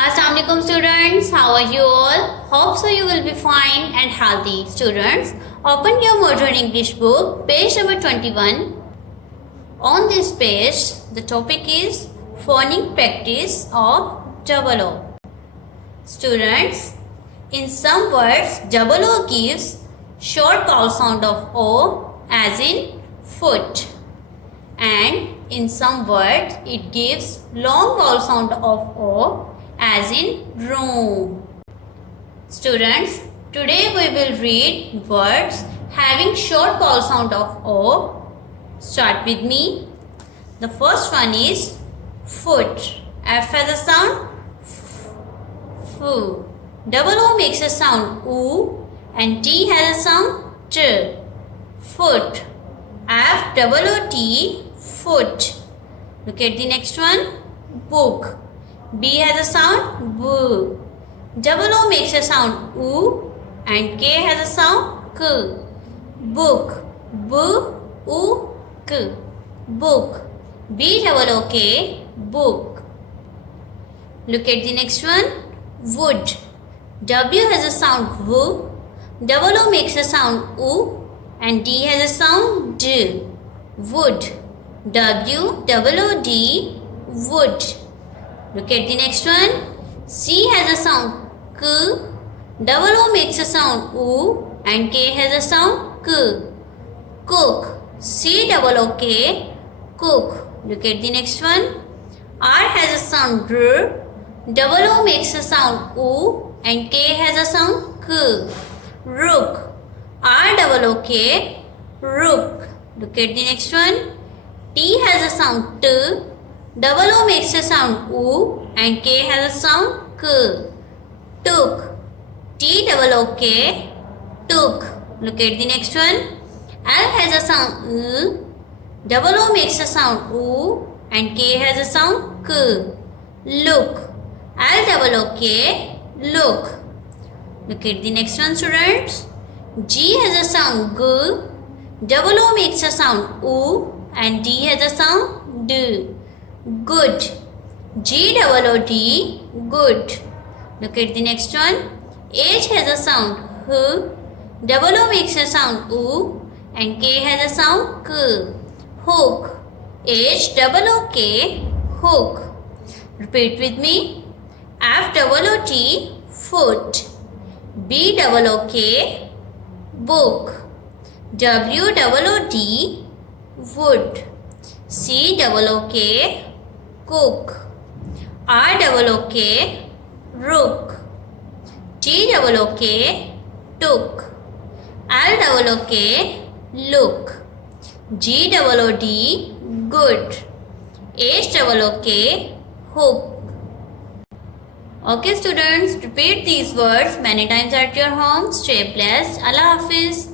Assalamualaikum students, how are you all? Hope so you will be fine and healthy. Students, open your modern English book, page number 21. On this page, the topic is phonic practice of double O. Students, in some words, double O gives short vowel sound of O as in foot, and in some words it gives long vowel sound of O as in room. Students, today we will read words having short vowel sound of O. Start with me. The first one is foot. F has a sound F. Double O makes a sound U and T has a sound T. Foot. F double O T, foot. Look at the next one. Book. B has a sound B. Double O makes a sound U and K has a sound K. Book. B U K. Book. B double O K, book. Look at the next one. Wood. W has a sound W. Double O makes a sound U and D has a sound D. Wood. W double O D, wood. Look at the next one. C has a sound K. Double O makes a sound U and K has a sound K. Cook. C double O K, cook. Look at the next one. R has a sound R. Double O makes a sound U and K has a sound K. Rook. R double O K, rook. Look at the next one. T has a sound T. Double O makes a sound U and K has a sound K. Took. T double O K, took. Look at the next one. L has a sound L. Double O makes a sound U and K has a sound K. Look. L double O K, look. Look at the next one, students. G has a sound G. Double O makes a sound U and D has a sound D. Good. G double O D, good. Look at the next one. H has a sound H. Double O makes a sound U and K has a sound K. Hook. H double O K, hook. Repeat with me. F double O T, foot. B double O K, book. W double O D, wood. C double O K, cook. R double O K, rook. T double O K, took. L double O K, look. G double O D, good. H double O K, hook. Okay students, repeat these words many times at your home. Stay blessed. Allah Hafiz.